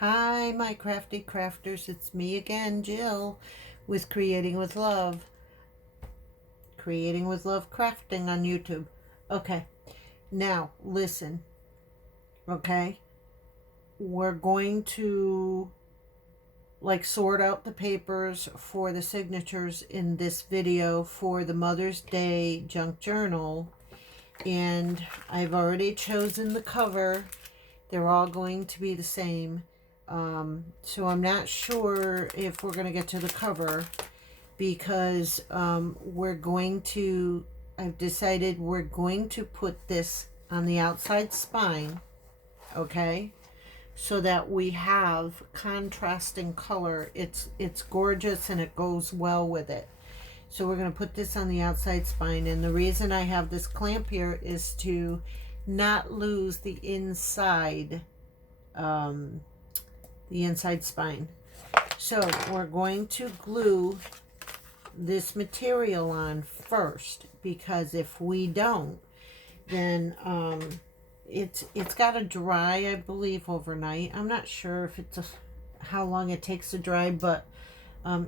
Hi, my crafty crafters. It's me again, Jill, with Creating with Love. Creating with Love Crafting on YouTube. Okay, now listen. Okay, we're going to sort out the papers for the signatures in this video for the Mother's Day junk journal, and I've already chosen the cover. They're all going to be the same. So I'm not sure if we're going to get to the cover because I've decided we're going to put this on the outside spine, okay? So that we have contrasting color. It's gorgeous and it goes well with it. So we're going to put this on the outside spine, and the reason I have this clamp here is to not lose the inside spine. So we're going to glue this material on first, because if we don't, then it's got to dry, I believe, overnight. I'm not sure if how long it takes to dry, but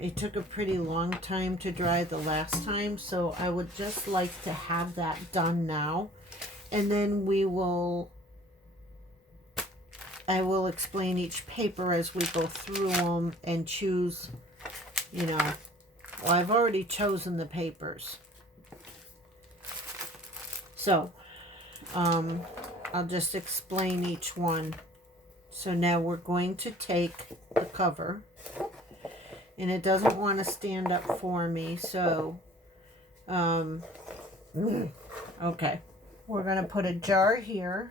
it took a pretty long time to dry the last time, so I would just like to have that done now, and then I will explain each paper as we go through them and choose, well, I've already chosen the papers. So, I'll just explain each one. So now we're going to take the cover, and it doesn't want to stand up for me, so, okay. We're going to put a jar here.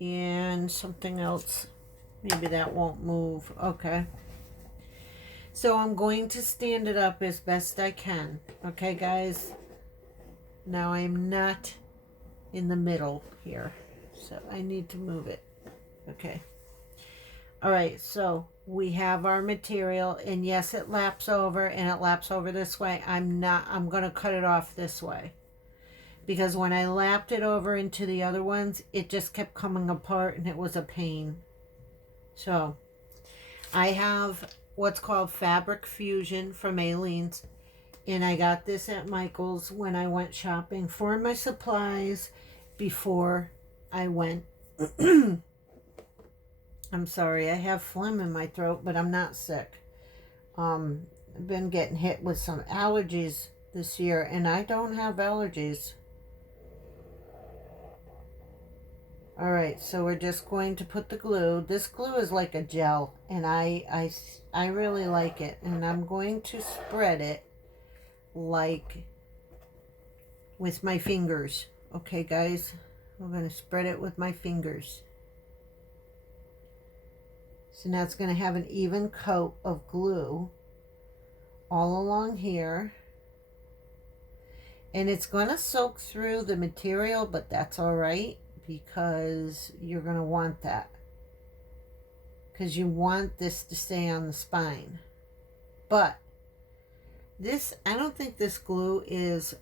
And something else, maybe that won't move. Okay, so I'm going to stand it up as best I can. Okay, guys, now I'm not in the middle here, so I need to move it. Okay, all right, so we have our material, and yes, it laps over, and it laps over this way. I'm going to cut it off this way, because when I lapped it over into the other ones, it just kept coming apart and it was a pain. So I have what's called Fabric Fusion from Aileen's, and I got this at Michael's when I went shopping for my supplies before I went. I'm sorry, I have phlegm in my throat, but I'm not sick. I've been getting hit with some allergies this year, and I don't have allergies. All right, so we're just going to put the glue. This glue is like a gel, and I really like it. And I'm going to spread it like with my fingers. Okay, guys, I'm going to spread it with my fingers. So now it's going to have an even coat of glue all along here. And it's going to soak through the material, but that's all right, because you're going to want that, because you want this to stay on the spine. But this, I don't think this glue is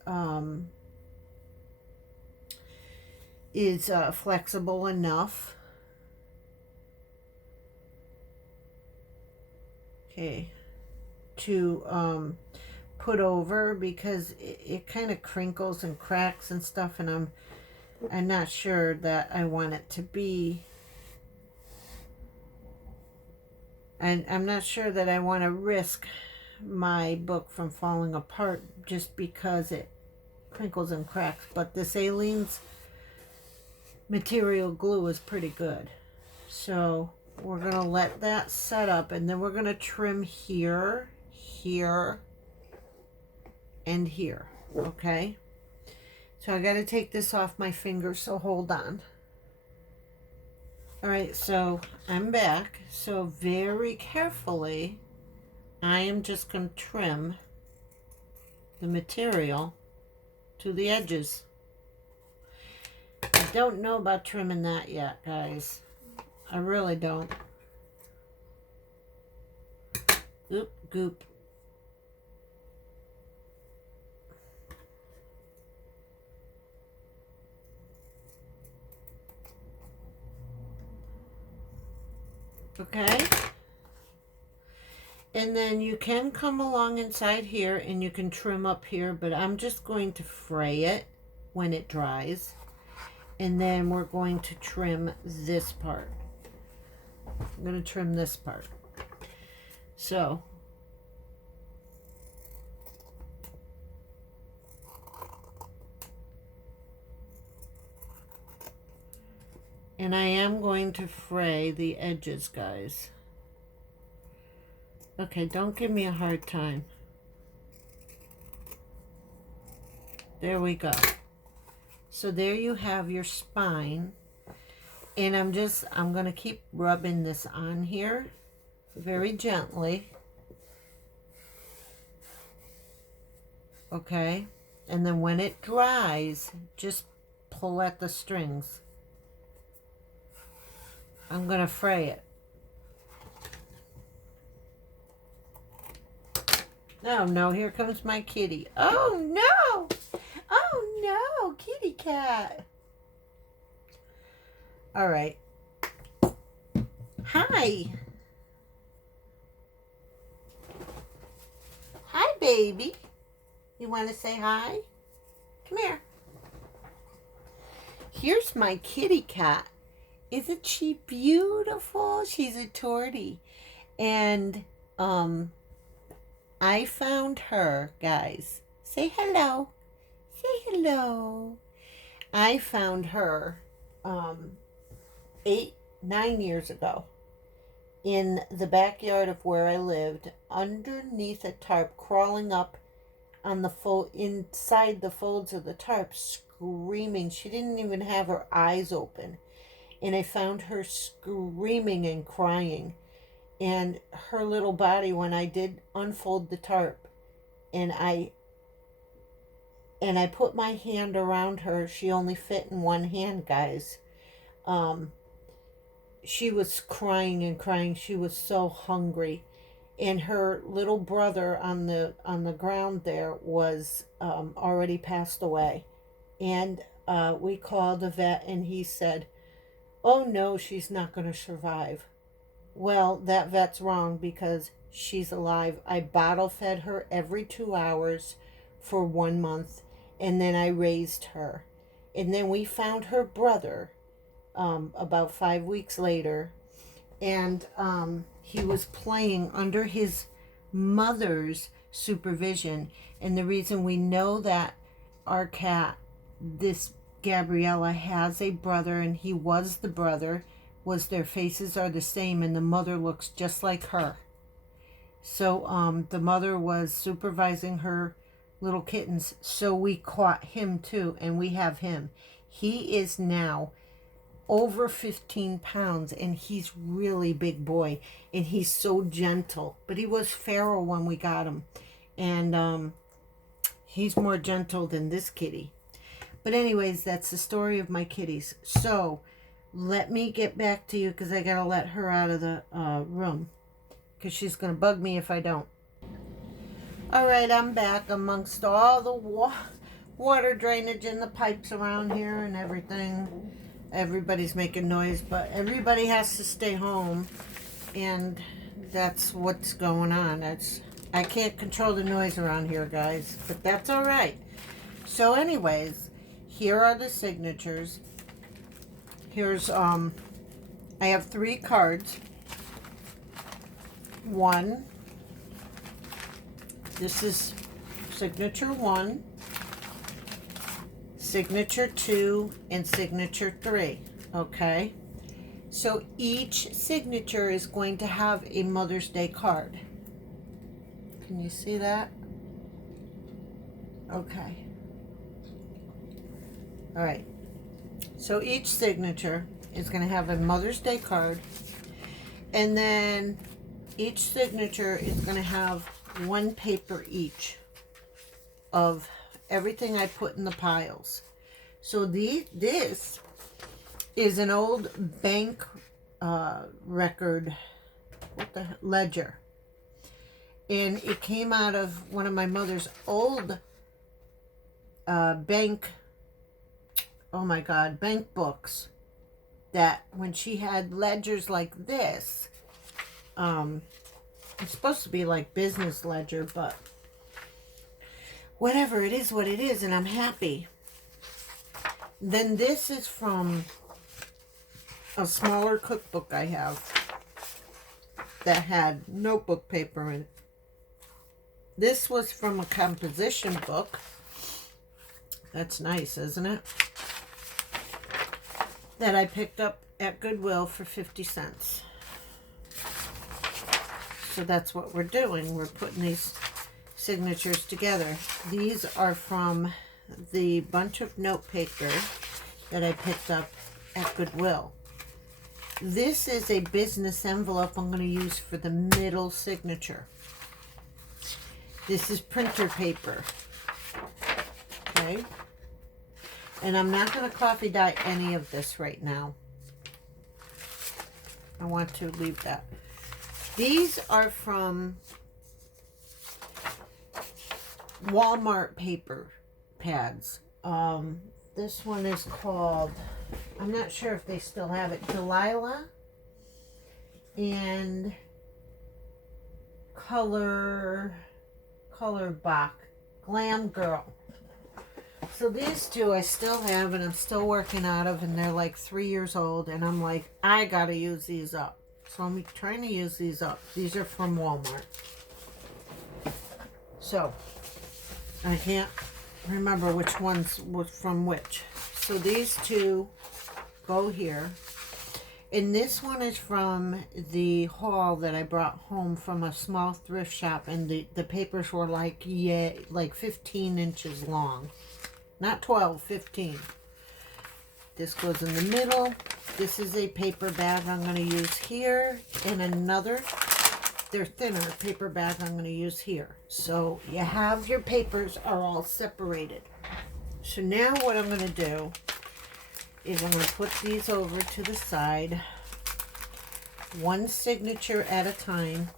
flexible enough. Okay, to put over, because it kind of crinkles and cracks and stuff, and I'm not sure that I want it to be, and I'm not sure that I want to risk my book from falling apart just because it crinkles and cracks. But this Aileen's material glue is pretty good. So we're going to let that set up, and then we're going to trim here, here, and here, okay? So I got to take this off my finger, so hold on. All right, so I'm back. So very carefully, I am just going to trim the material to the edges. I don't know about trimming that yet, guys. I really don't. Oop, goop. Okay. And then you can come along inside here and you can trim up here, but I'm just going to fray it when it dries. And then we're going to trim this part. I'm going to trim this part. So, and I am going to fray the edges, guys. Okay, don't give me a hard time. There we go. So there you have your spine. And I'm going to keep rubbing this on here very gently. Okay. And then when it dries, just pull at the strings. I'm going to fray it. Oh no, here comes my kitty. Oh no! Oh no, kitty cat. All right. Hi. Hi, baby. You want to say hi? Come here. Here's my kitty cat. Isn't she beautiful? She's a tortie. And, I found her, guys. Say hello. Say hello. I found her 9 years ago in the backyard of where I lived, underneath a tarp, crawling up on the inside the folds of the tarp, screaming. She didn't even have her eyes open. And I found her screaming and crying. And her little body, when I did unfold the tarp, and I put my hand around her, she only fit in one hand, guys. She was crying and crying. She was so hungry. And her little brother on the ground there was already passed away. And we called a vet, and he said, "Oh no, she's not going to survive." Well, that vet's wrong, because she's alive. I bottle fed her every 2 hours for 1 month, and then I raised her. And then we found her brother about 5 weeks later, and he was playing under his mother's supervision. And the reason we know that our cat, this Gabriella, has a brother, and he was the brother, was their faces are the same, and the mother looks just like her. So the mother was supervising her little kittens, so we caught him too, and we have him. He is now over 15 pounds, and he's really big boy, and he's so gentle. But he was feral when we got him, and he's more gentle than this kitty. But anyways, that's the story of my kitties. So let me get back to you, because I gotta let her out of the room, because she's gonna bug me if I don't. All right, I'm back amongst all the water drainage in the pipes around here and everything. Everybody's making noise, but everybody has to stay home, and that's what's going on. I can't control the noise around here, guys, but that's all right. So anyways, here are the signatures. Here's, I have 3 cards. 1, this is signature 1, signature 2, and signature 3, okay? So each signature is going to have a Mother's Day card. Can you see that? Okay. All right. So each signature is going to have a Mother's Day card, and then each signature is going to have 1 paper each of everything I put in the piles. So this is an old bank record, ledger, and it came out of one of my mother's old bank books, that when she had ledgers like this, It's supposed to be like business ledger, but whatever, it is what it is, and I'm happy. Then this is from a smaller cookbook I have that had notebook paper in it. This was from a composition book. That's nice, isn't it? That I picked up at Goodwill for 50 cents. So that's what we're doing. We're putting these signatures together. These are from the bunch of note paper that I picked up at Goodwill. This is a business envelope I'm going to use for the middle signature. This is printer paper. Okay. And I'm not going to coffee dye any of this right now. I want to leave that. These are from Walmart paper pads. This one is called, I'm not sure if they still have it, Delilah and Color Bach, Glam Girl. So these two I still have and I'm still working out of, and they're like 3 years old, and I'm like, I gotta use these up. So I'm trying to use these up. These are from Walmart. So I can't remember which ones was from which. So these two go here. And this one is from the haul that I brought home from a small thrift shop, and the papers were like, yeah, like 15 inches long. Not 12, 15. This goes in the middle. This is a paper bag I'm going to use here, and another, they're thinner, paper bag I'm going to use here. So you have your papers are all separated. So now what I'm going to do is I'm going to put these over to the side, one signature at a time.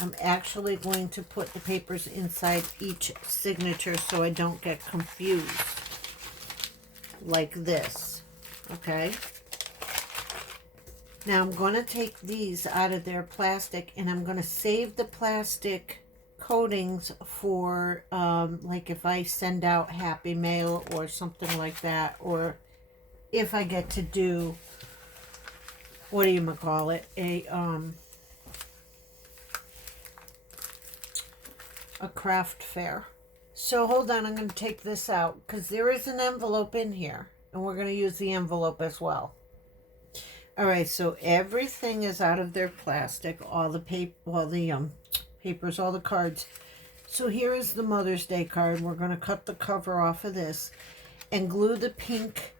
I'm actually going to put the papers inside each signature so I don't get confused, like this, okay? Now I'm going to take these out of their plastic, and I'm going to save the plastic coatings for, like if I send out Happy Mail or something like that, or if I get to do, what do you call it, a craft fair. So hold on, I'm going to take this out because there is an envelope in here, and we're going to use the envelope as well. All right, so everything is out of their plastic, all the paper, all the papers, all the cards. So here is the Mother's Day card. We're going to cut the cover off of this and glue the pink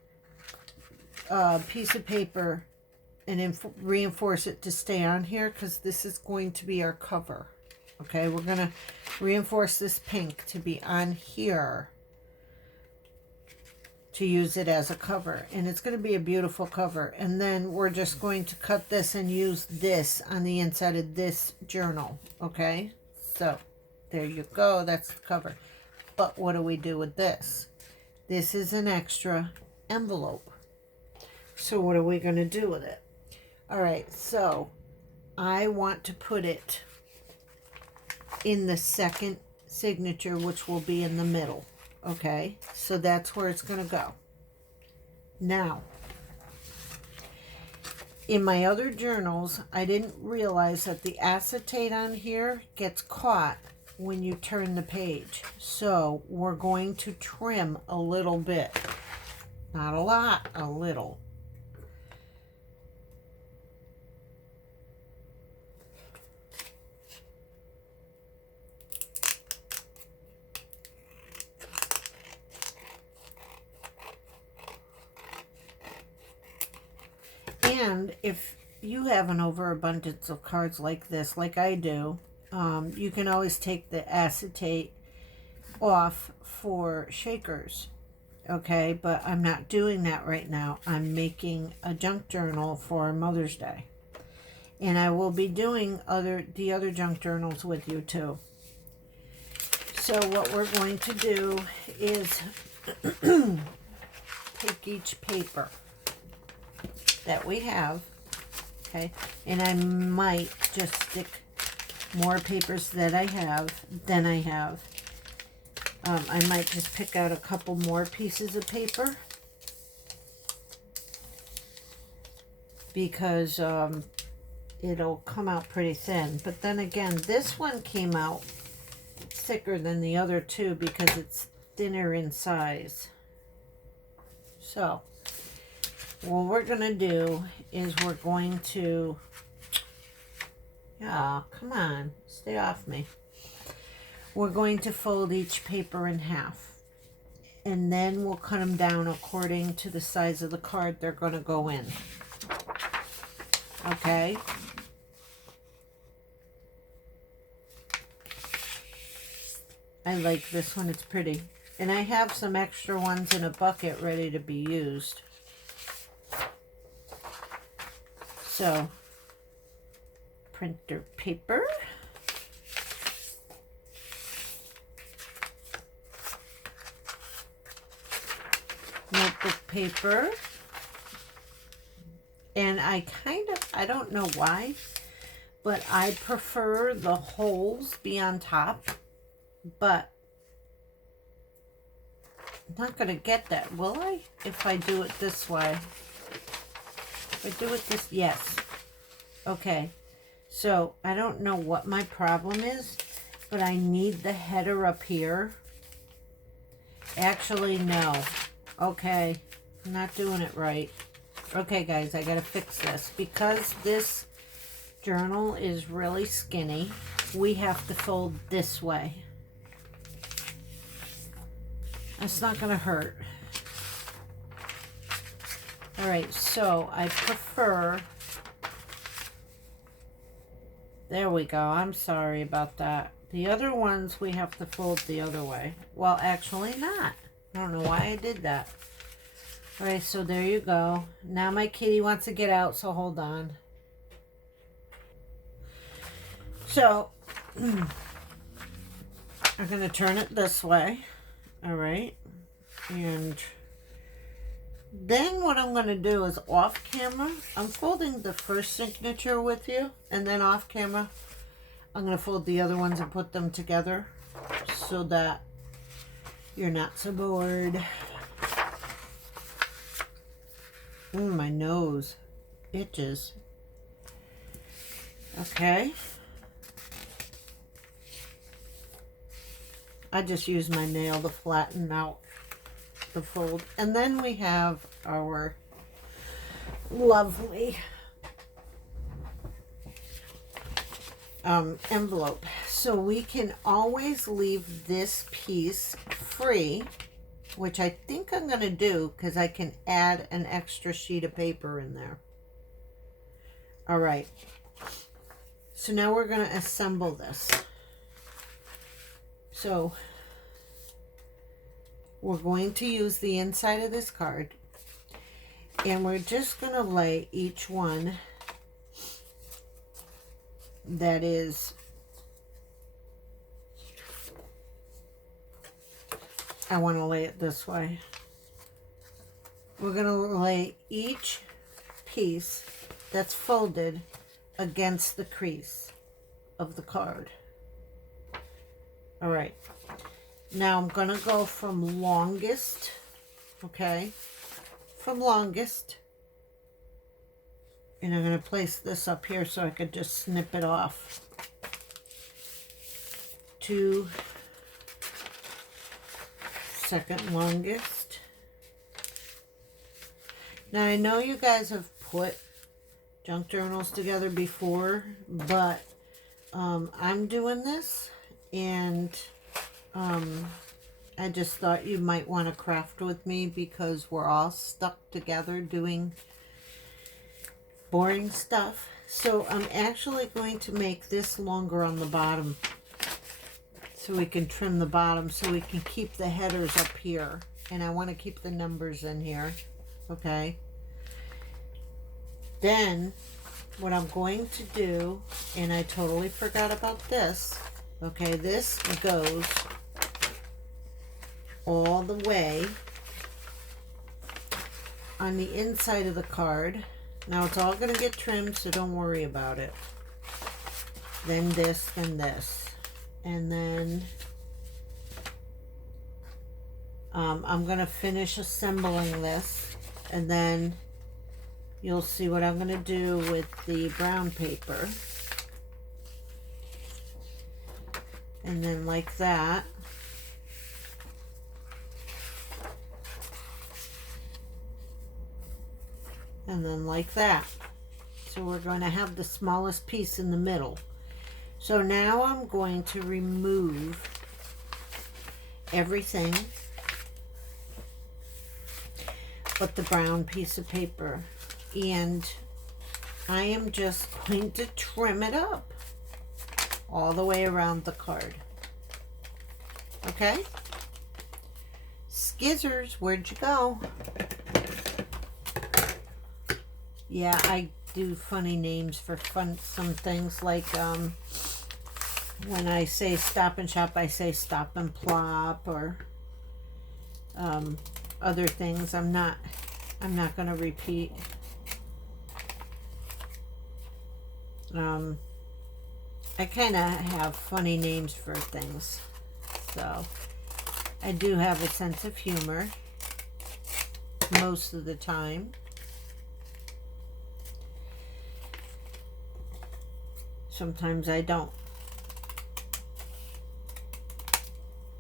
piece of paper and reinforce it to stay on here, because this is going to be our cover. Okay, we're going to reinforce this pink to be on here to use it as a cover, and it's going to be a beautiful cover. And then we're just going to cut this and use this on the inside of this journal. Okay, so there you go, that's the cover. But what do we do with this? This is an extra envelope. So what are we going to do with it? All right, so I want to put it in the second signature, which will be in the middle. Okay, so that's where it's going to go. Now, in my other journals, I didn't realize that the acetate on here gets caught when you turn the page. So we're going to trim a little bit. Not a lot, a little. And if you have an overabundance of cards like this, like I do, you can always take the acetate off for shakers. Okay, but I'm not doing that right now. I'm making a junk journal for Mother's Day. And I will be doing the other junk journals with you too. So what we're going to do is take each paper that we have Okay, and I might just stick more papers that I have than I have. I might just pick out a couple more pieces of paper because it'll come out pretty thin. But then again, this one came out thicker than the other two because it's thinner in size. So what we're going to do is we're going to, yeah, come on, stay off me. We're going to fold each paper in half, and then we'll cut them down according to the size of the card they're going to go in. Okay? I like this one, it's pretty. And I have some extra ones in a bucket ready to be used. So, printer paper. Notebook paper. And I don't know why, but I prefer the holes be on top, but I'm not going to get that, will I? If I do it this way. If I do it this, yes. Okay, so I don't know what my problem is, but I need the header up here. Actually, no. Okay, I'm not doing it right. Okay, guys, I gotta fix this. Because this journal is really skinny, we have to fold this way. That's not gonna hurt. Alright, so I prefer... There we go. I'm sorry about that. The other ones we have to fold the other way. Well, actually not. I don't know why I did that. Alright, so there you go. Now my kitty wants to get out, so hold on. So, I'm going to turn it this way. Alright. And then what I'm going to do is off camera, I'm folding the first signature with you. And then off camera, I'm going to fold the other ones and put them together so that you're not so bored. My nose itches. Okay. I just use my nail to flatten out the fold. And then we have our lovely envelope. So we can always leave this piece free, which I think I'm going to do because I can add an extra sheet of paper in there. All right. So now we're going to assemble this. So we're going to use the inside of this card, and we're just going to lay each one that is I want to lay it this way. We're going to lay each piece that's folded against the crease of the card. All right. Now I'm going to go from longest, okay, from longest, and I'm going to place this up here so I could just snip it off to second longest. Now I know you guys have put junk journals together before, but I'm doing this, and I just thought you might want to craft with me because we're all stuck together doing boring stuff. So I'm actually going to make this longer on the bottom so we can trim the bottom so we can keep the headers up here, and I want to keep the numbers in here. Okay, then what I'm going to do, and I totally forgot about this, okay, this goes all the way on the inside of the card, Now it's all going to get trimmed, so don't worry about it. Then this, and then I'm going to finish assembling this, and then you'll see what I'm going to do with the brown paper. And then like that. And then like that. So we're going to have the smallest piece in the middle. So now I'm going to remove everything but the brown piece of paper. And I am just going to trim it up all the way around the card. Okay? Skizzers, where'd you go? Yeah, I do funny names for some things, like when I say Stop and Shop, I say Stop and Plop, or other things. I'm not going to repeat. I kind of have funny names for things, so I do have a sense of humor most of the time. Sometimes I don't,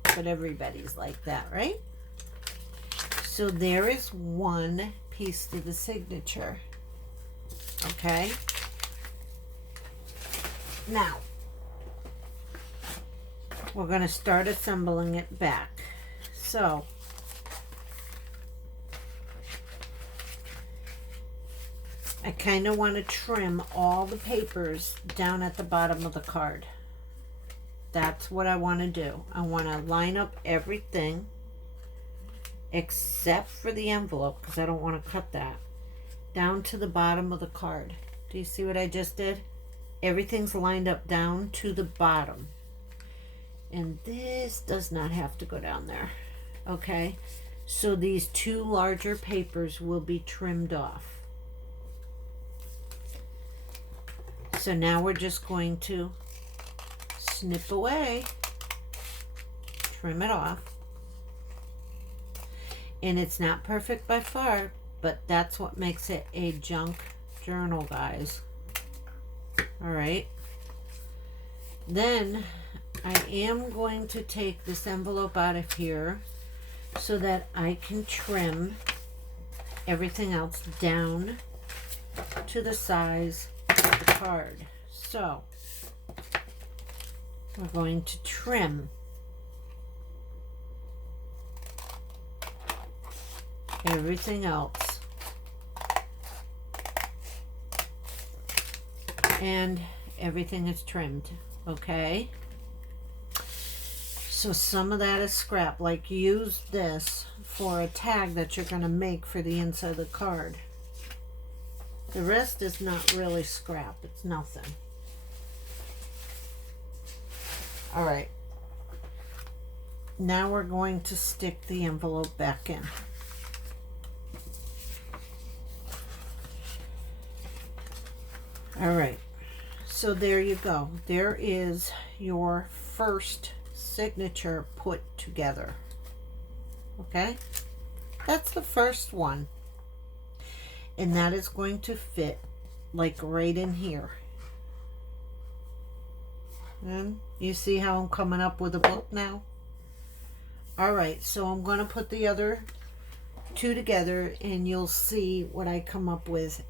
but everybody's like that, right? So there is one piece to the signature. Okay. Now, we're going to start assembling it back. So, I kind of want to trim all the papers down at the bottom of the card. That's what I want to do. I want to line up everything except for the envelope, because I don't want to cut that, down to the bottom of the card. Do you see what I just did? Everything's lined up down to the bottom. And this does not have to go down there. Okay? So these two larger papers will be trimmed off. So now we're just going to snip away, trim it off. And it's not perfect by far, but that's what makes it a junk journal, guys. All right. Then I am going to take this envelope out of here so that I can trim everything else down to the size of the card. So we're going to trim everything else. And everything is trimmed, okay? So some of that is scrap. Like, use this for a tag that you're going to make for the inside of the card. The rest is not really scrap. It's nothing. All right. Now we're going to stick the envelope back in. All right. So there you go. There is your first signature put together. Okay? That's the first one. And that is going to fit like right in here. And you see how I'm coming up with a book now? All right, so I'm going to put the other two together and you'll see what I come up with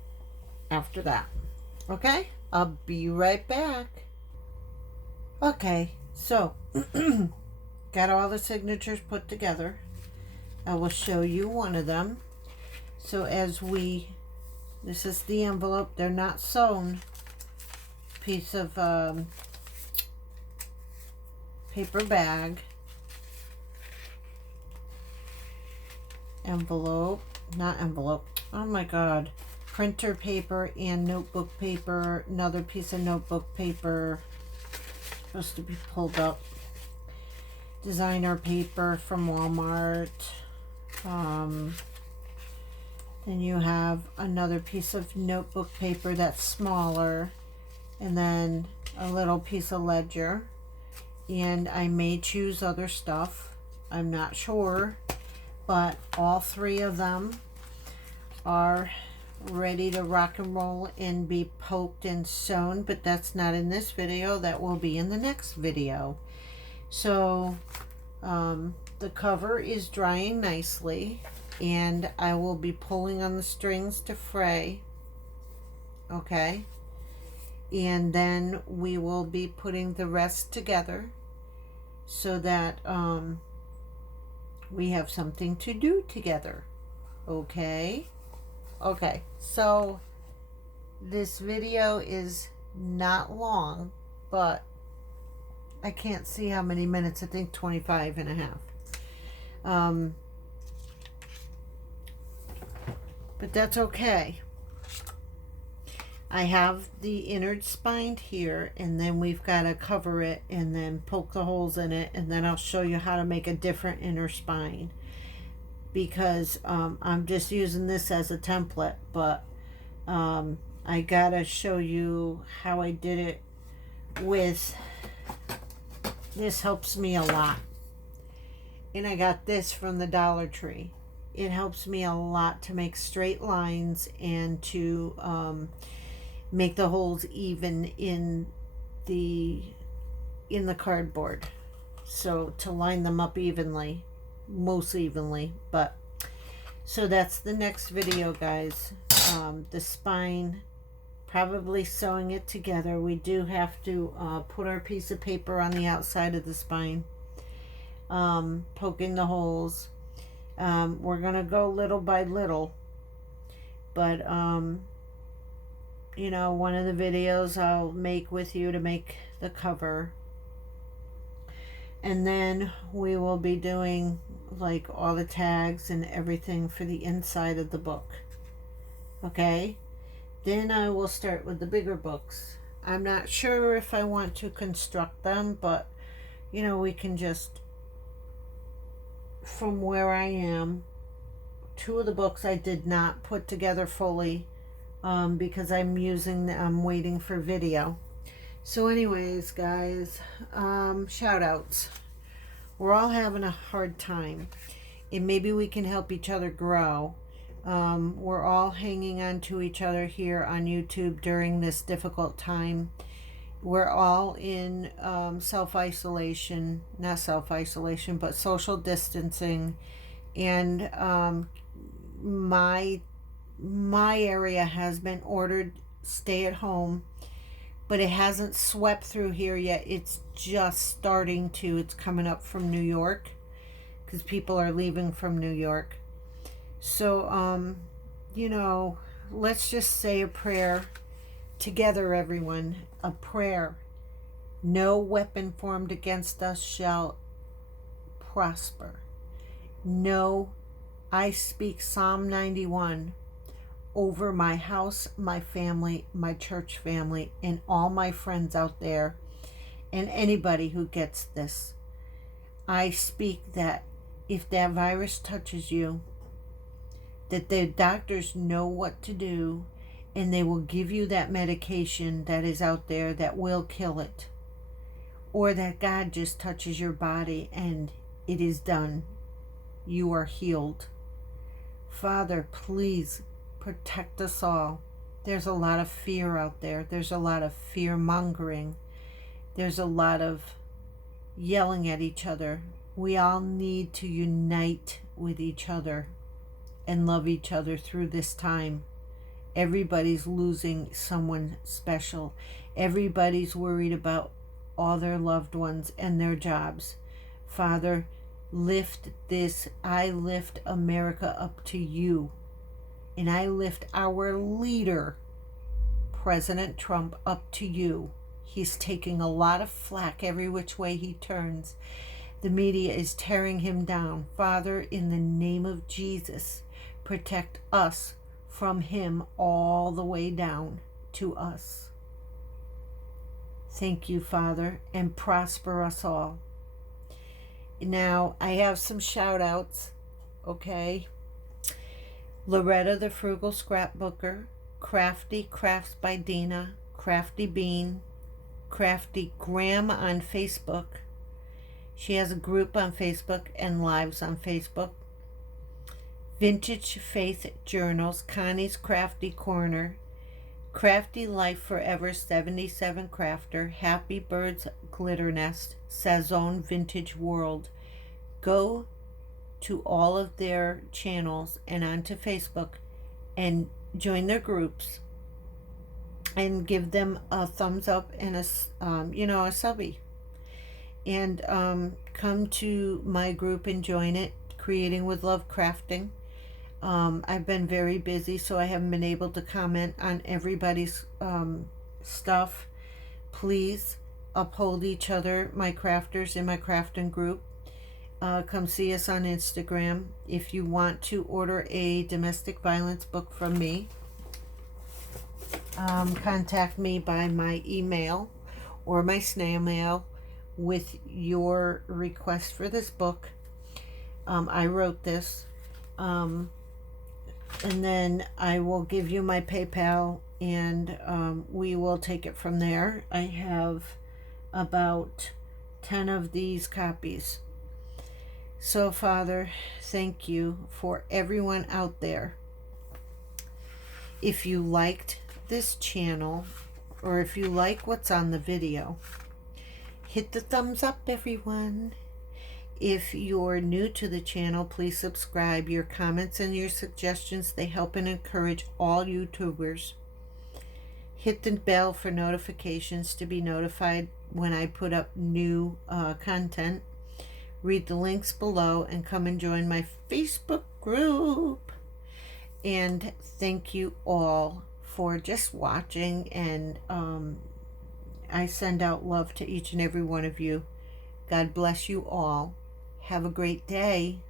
after that. Okay? I'll be right back. Okay, so got all the signatures put together. I will show you one of them. So this is the envelope. They're not sewn. Piece of paper bag. Envelope. Not envelope. Oh my God. Printer paper and notebook paper. Another piece of notebook paper. Supposed to be pulled up. Designer paper from Walmart. Then you have another piece of notebook paper that's smaller, and then a little piece of ledger. And I may choose other stuff. I'm not sure, but all three of them are ready to rock and roll and be poked and sewn, but that's not in this video. That will be in the next video. So the cover is drying nicely, and I will be pulling on the strings to fray. Okay, and then we will be putting the rest together so that we have something to do together. Okay, so this video is not long, but I can't see how many minutes. I think 25 and a half. But that's okay. I have the innard spine here, and then we've got to cover it and then poke the holes in it, and then I'll show you how to make a different inner spine, because I'm just using this as a template, but I gotta show you how I did it with this. Helps me a lot, and I got this from the Dollar Tree. It helps me a lot to make straight lines and to make the holes even in the cardboard, so to line them up evenly, most evenly. But so that's the next video, guys. The spine, probably sewing it together. We do have to put our piece of paper on the outside of the spine, poking the holes. We're gonna go little by little, but you know, one of the videos I'll make with you to make the cover, and then we will be doing like all the tags and everything for the inside of the book. Okay, then I will start with the bigger books. I'm not sure if I want to construct them, but you know, we can just, from where I am, two of the books I did not put together fully, because I'm waiting for video. So anyways, guys, shout outs. We're all having a hard time, and maybe we can help each other grow. We're all hanging on to each other here on YouTube during this difficult time. We're all in self-isolation, not self-isolation, but social distancing. And my area has been ordered stay at home, but it hasn't swept through here yet. It's just starting to. It's coming up from New York, because people are leaving from New York. So you know, let's just say a prayer together, everyone. A prayer. No weapon formed against us shall prosper. No, I speak Psalm 91 over my house, my family, my church family, and all my friends out there, and anybody who gets this. I speak that if that virus touches you, that the doctors know what to do, and they will give you that medication that is out there that will kill it. Or that God just touches your body and it is done. You are healed. Father, please protect us all. There's a lot of fear out there. There's a lot of fear mongering. There's a lot of yelling at each other. We all need to unite with each other and love each other through this time. Everybody's losing someone special. Everybody's worried about all their loved ones and their jobs. Father, lift this. I lift America up to you. And I lift our leader, President Trump, up to you. He's taking a lot of flack every which way he turns. The media is tearing him down. Father, in the name of Jesus, protect us from him all the way down to us. Thank you, Father, and prosper us all. Now, I have some shout outs, okay? Loretta the Frugal Scrapbooker, Crafty Crafts by Dina, Crafty Bean, Crafty Graham on Facebook. She has a group on Facebook and lives on Facebook. Vintage Faith Journals, Connie's Crafty Corner, Crafty Life Forever 77 Crafter, Happy Birds Glitter Nest, Sazone Vintage World. Go to all of their channels and onto Facebook and join their groups and give them a thumbs up and a subby. And come to my group and join it, Creating with Love Crafting. I've been very busy, so I haven't been able to comment on everybody's stuff. Please uphold each other, my crafters in my crafting group. Come see us on Instagram. If you want to order a domestic violence book from me, contact me by my email or my snail mail with your request for this book. I wrote this. And then I will give you my PayPal, and we will take it from there. I have about 10 of these copies. So, Father, thank you for everyone out there. If you liked this channel, or if you like what's on the video, hit the thumbs up, everyone. If you're new to the channel, please subscribe. Your comments and your suggestions, they help and encourage all YouTubers. Hit the bell for notifications to be notified when I put up new content. Read the links below and come and join my Facebook group. And thank you all for just watching, and I send out love to each and every one of you. God bless you all. Have a great day.